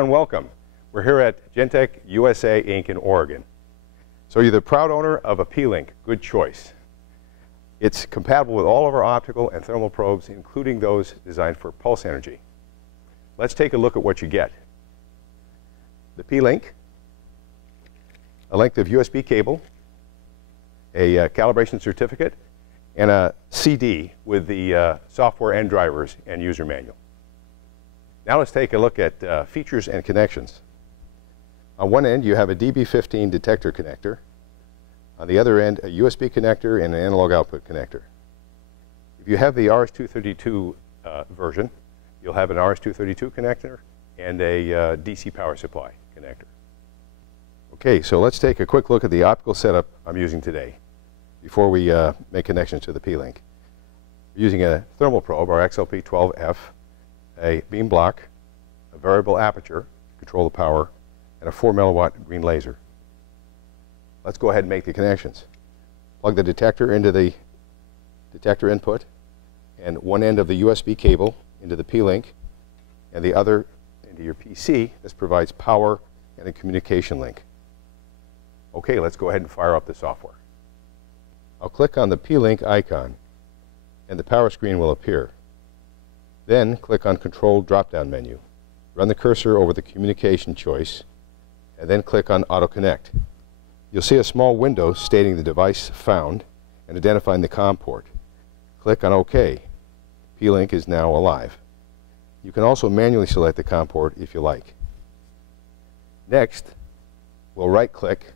and welcome. We're here at Gentec USA Inc. in Oregon. So you're the proud owner of a P-Link. Good choice. It's compatible with all of our optical and thermal probes, including those designed for pulse energy. Let's take a look at what you get. The P-Link, a length of USB cable, a calibration certificate, and a CD with the software and drivers and user manual. Now let's take a look at features and connections. On one end you have a DB15 detector connector. On the other end, a USB connector and an analog output connector. If you have the RS-232 version, you'll have an RS-232 connector and a DC power supply connector. Okay, so let's take a quick look at the optical setup I'm using today before we make connections to the P-Link. We're using a thermal probe, our XLP-12F, a beam block, a variable aperture to control the power, and a 4 milliwatt green laser. Let's go ahead and make the connections. Plug the detector into the detector input and one end of the USB cable into the P-Link and the other into your PC. This provides power and a communication link. Okay, let's go ahead and fire up the software. I'll click on the P-Link icon and the power screen will appear. Then click on Control drop-down menu. Run the cursor over the communication choice and then click on Auto Connect. You'll see a small window stating the device found and identifying the COM port. Click on OK. P-Link is now alive. You can also manually select the COM port if you like. Next, we'll right-click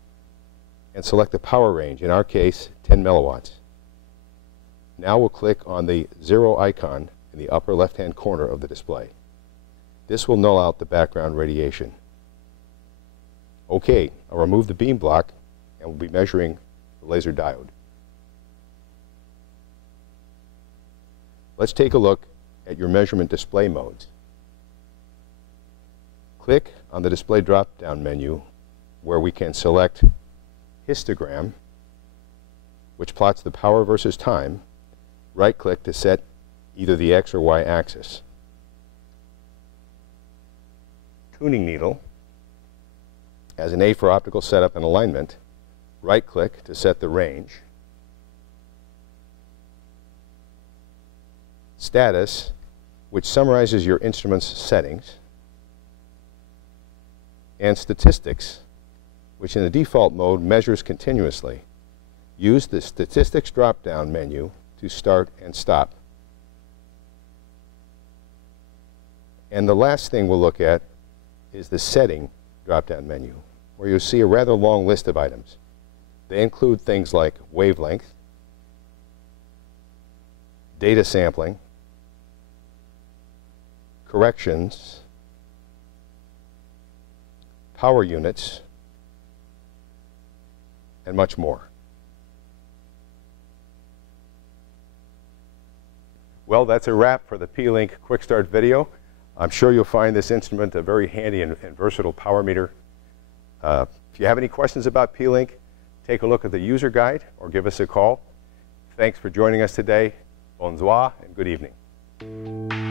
and select the power range, in our case 10 milliwatts. Now we'll click on the 0 icon in the upper left-hand corner of the display. This will null out the background radiation. Okay, I'll remove the beam block and we'll be measuring the laser diode. Let's take a look at your measurement display modes. Click on the display drop-down menu where we can select histogram, which plots the power versus time. Right-click to set either the X or Y axis. Tuning needle. As an A for optical setup and alignment, right-click to set the range. Status, which summarizes your instrument's settings. And statistics, which in the default mode measures continuously. Use the statistics drop-down menu to start and stop. And the last thing we'll look at is the setting drop-down menu, where you'll see a rather long list of items. They include things like wavelength, data sampling, corrections, power units, and much more. Well, that's a wrap for the P-Link Quick Start video. I'm sure you'll find this instrument a very handy and versatile power meter. If you have any questions about P-Link, take a look at the user guide or give us a call. Thanks for joining us today. Bonsoir and good evening.